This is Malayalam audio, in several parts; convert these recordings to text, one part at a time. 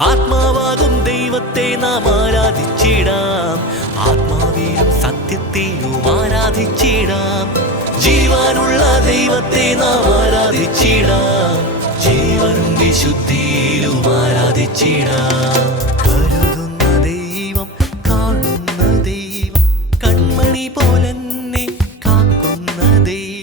ആത്മാവാകും ദൈവത്തെ നാം ആരാധിച്ചിടാം. ആത്മാവിലും സത്യത്തെയും ആരാധിച്ചിടാം. ജീവനുള്ള ദൈവത്തെ നാം ആരാധിച്ചിടാം. ജീവനും വിശുദ്ധിയിലും ആരാധിച്ചിടാം. കരുതുന്ന ദൈവം കാണുന്ന ദൈവം കൺമണി പോലെന്നെ കാക്കുന്ന ദൈവം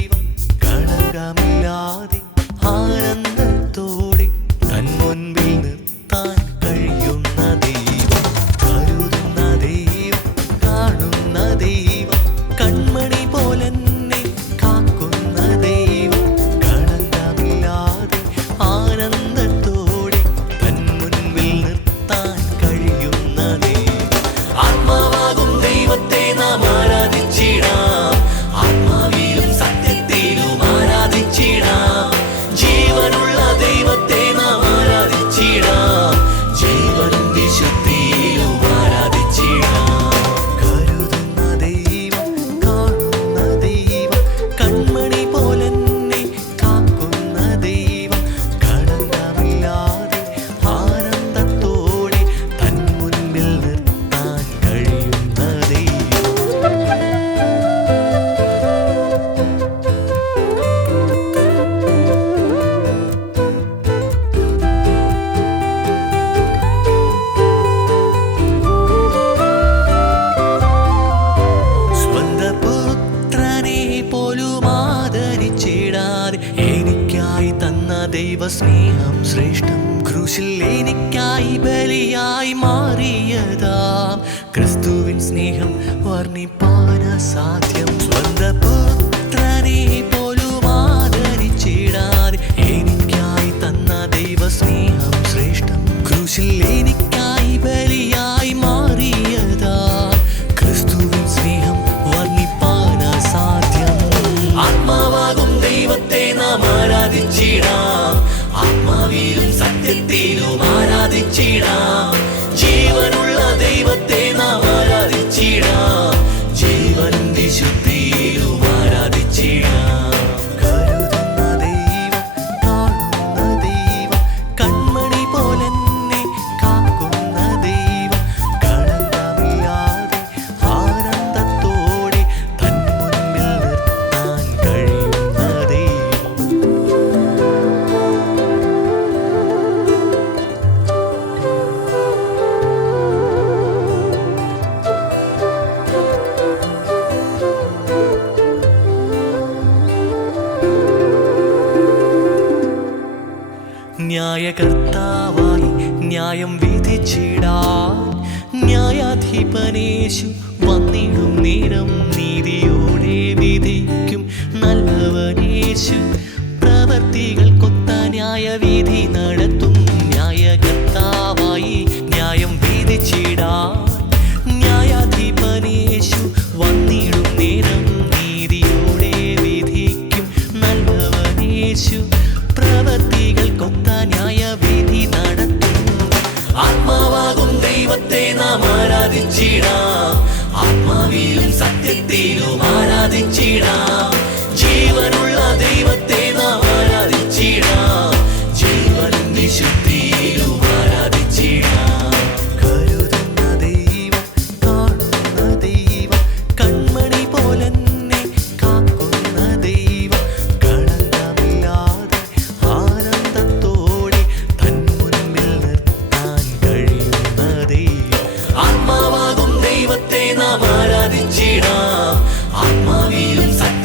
തന്ന ദൈവസ്നേഹം ശ്രേഷ്ഠം ക്രൂശിൽ എനിക്കായി ബലിയായി മാറിയതാം ക്രിസ്തുവിൻ സ്നേഹം വർണ്ണിപ്പാന സാധ്യം സ്വന്ത പുത്രനെ ആരാധിച്ചിടാം ന്യായകർത്താവായി ന്യായം വിധിച്ചിടാൻ ന്യായാധിപനേശു വന്നിടും നേരം നീതിയോടെ വിധിക്കും നല്ലവനേശു പ്രവർത്തികൾക്കൊത്ത ന്യായവിധി നടത്തും ആരാധിച്ചിടാം. ജീവനുള്ള ദൈവത്തെ നാം ദൈവം ദൈവം കൺമണി കാക്കുന്ന ദൈവം കളങ്കമില്ലാതെ കഴിയുന്ന ദൈവം. ദൈവത്തെ നാം 马比云彩